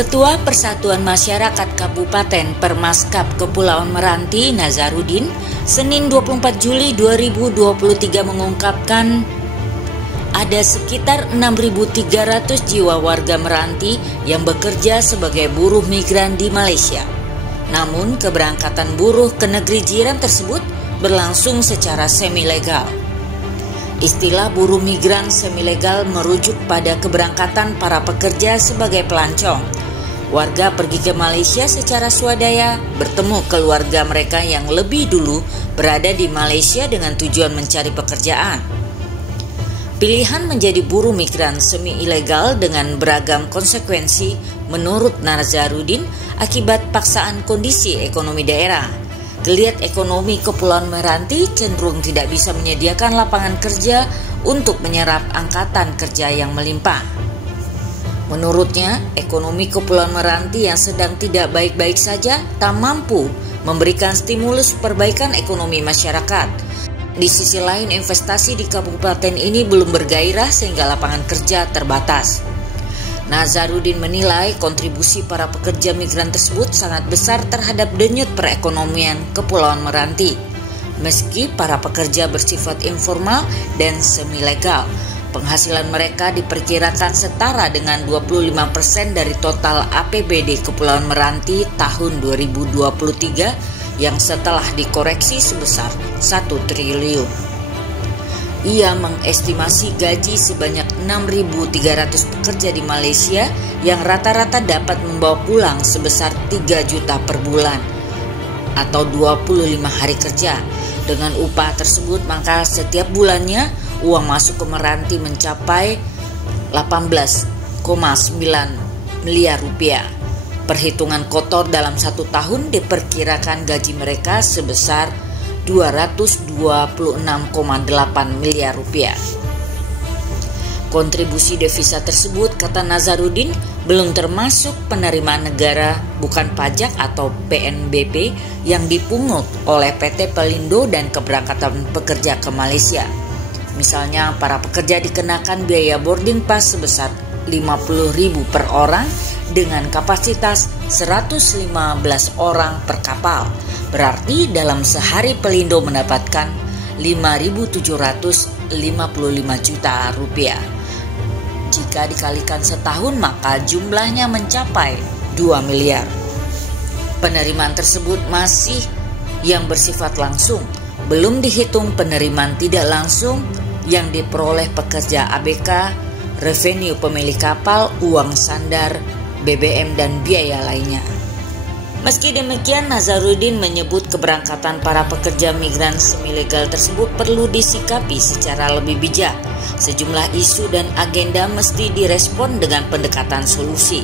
Ketua Persatuan Masyarakat Kabupaten Permaskap Kepulauan Meranti, Nazarudin, Senin 24 Juli 2023 mengungkapkan ada sekitar 6.300 jiwa warga Meranti yang bekerja sebagai buruh migran di Malaysia. Namun keberangkatan buruh ke negeri jiran tersebut berlangsung secara semi-legal. Istilah buruh migran semi-legal merujuk pada keberangkatan para pekerja sebagai pelancong. Warga pergi ke Malaysia secara swadaya, bertemu keluarga mereka yang lebih dulu berada di Malaysia dengan tujuan mencari pekerjaan. Pilihan menjadi buruh migran semi-ilegal dengan beragam konsekuensi menurut Nazarudin akibat paksaan kondisi ekonomi daerah. Geliat ekonomi Kepulauan Meranti cenderung tidak bisa menyediakan lapangan kerja untuk menyerap angkatan kerja yang melimpah. Menurutnya, ekonomi Kepulauan Meranti yang sedang tidak baik-baik saja tak mampu memberikan stimulus perbaikan ekonomi masyarakat. Di sisi lain, investasi di kabupaten ini belum bergairah sehingga lapangan kerja terbatas. Nazarudin menilai kontribusi para pekerja migran tersebut sangat besar terhadap denyut perekonomian Kepulauan Meranti. Meski para pekerja bersifat informal dan semi-legal, penghasilan mereka diperkirakan setara dengan 25% dari total APBD Kepulauan Meranti tahun 2023 yang setelah dikoreksi sebesar 1 triliun. Ia mengestimasi gaji sebanyak 6.300 pekerja di Malaysia yang rata-rata dapat membawa pulang sebesar 3 juta per bulan atau 25 hari kerja. Dengan upah tersebut maka setiap bulannya uang masuk ke Meranti mencapai 18,9 miliar rupiah. Perhitungan kotor dalam 1 tahun diperkirakan gaji mereka sebesar 226,8 miliar rupiah. Kontribusi devisa tersebut, kata Nazarudin, belum termasuk penerimaan negara bukan pajak atau PNBP yang dipungut oleh PT Pelindo dan keberangkatan pekerja ke Malaysia. Misalnya, para pekerja dikenakan biaya boarding pass sebesar 50.000 per orang dengan kapasitas 115 orang per kapal. Berarti dalam sehari Pelindo mendapatkan 5.755 juta rupiah. Jika dikalikan setahun maka jumlahnya mencapai 2 miliar. Penerimaan tersebut masih yang bersifat langsung, belum dihitung penerimaan tidak langsung yang diperoleh pekerja ABK, revenue pemilik kapal, uang sandar, BBM dan biaya lainnya. Meski demikian, Nazarudin menyebut keberangkatan para pekerja migran semi-legal tersebut perlu disikapi secara lebih bijak. Sejumlah isu dan agenda mesti direspon dengan pendekatan solusi.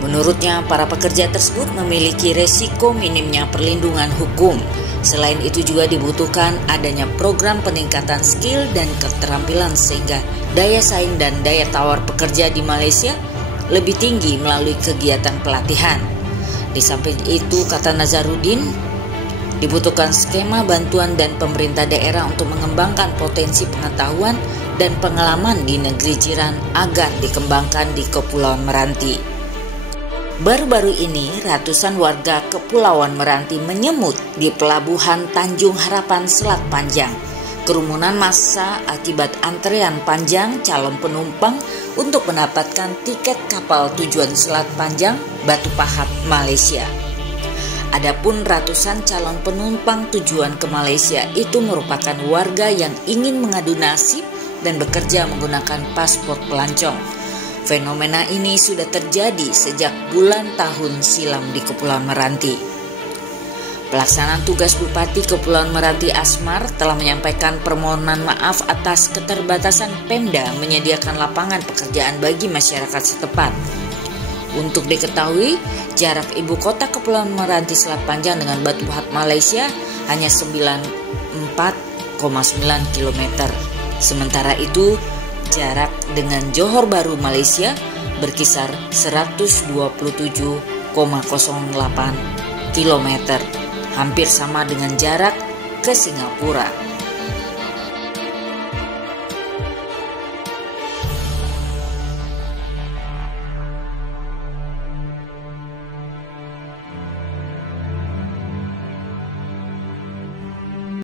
Menurutnya, para pekerja tersebut memiliki resiko minimnya perlindungan hukum. Selain itu juga dibutuhkan adanya program peningkatan skill dan keterampilan sehingga daya saing dan daya tawar pekerja di Malaysia lebih tinggi melalui kegiatan pelatihan. Di samping itu, kata Nazarudin, dibutuhkan skema bantuan dan pemerintah daerah untuk mengembangkan potensi pengetahuan dan pengalaman di negeri jiran agar dikembangkan di Kepulauan Meranti. Baru-baru ini, ratusan warga Kepulauan Meranti menyemut di Pelabuhan Tanjung Harapan Selat Panjang. Kerumunan massa akibat antrean panjang calon penumpang untuk mendapatkan tiket kapal tujuan Selat Panjang, Batu Pahat, Malaysia. Adapun ratusan calon penumpang tujuan ke Malaysia itu merupakan warga yang ingin mengadu nasib dan bekerja menggunakan paspor pelancong. Fenomena ini sudah terjadi sejak bulan tahun silam di Kepulauan Meranti. Pelaksanaan tugas Bupati Kepulauan Meranti Asmar telah menyampaikan permohonan maaf atas keterbatasan Pemda menyediakan lapangan pekerjaan bagi masyarakat setempat. Untuk diketahui, jarak ibu kota Kepulauan Meranti Selat Panjang dengan Batu Pahat, Malaysia hanya 94,9 km. Sementara itu, jarak dengan Johor Bahru, Malaysia berkisar 127,08 km. Hampir sama dengan jarak ke Singapura.